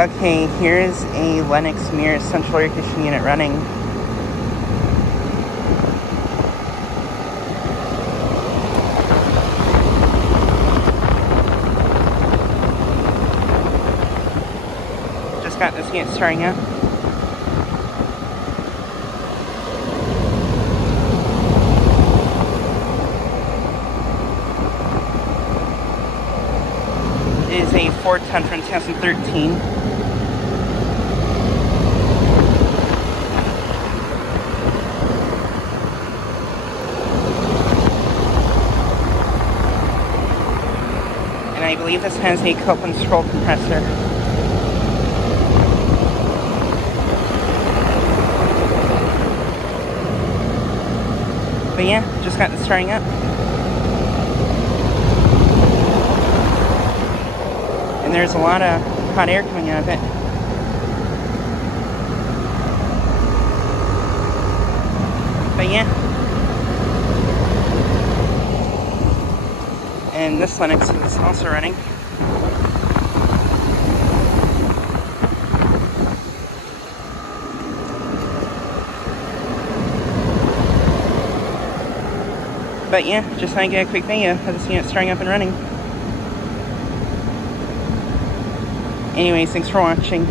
Okay, here's a Lennox Merit central air conditioning unit running. Just got this unit starting up. It is a Ford 10 from 2013. And I believe this has a Copeland scroll compressor. But yeah, just got this starting up. And there's a lot of hot air coming out of it. But yeah. And this Lennox is also running. But yeah, just thought I'd get a quick video of this unit starting up and running. Anyways, thanks for watching.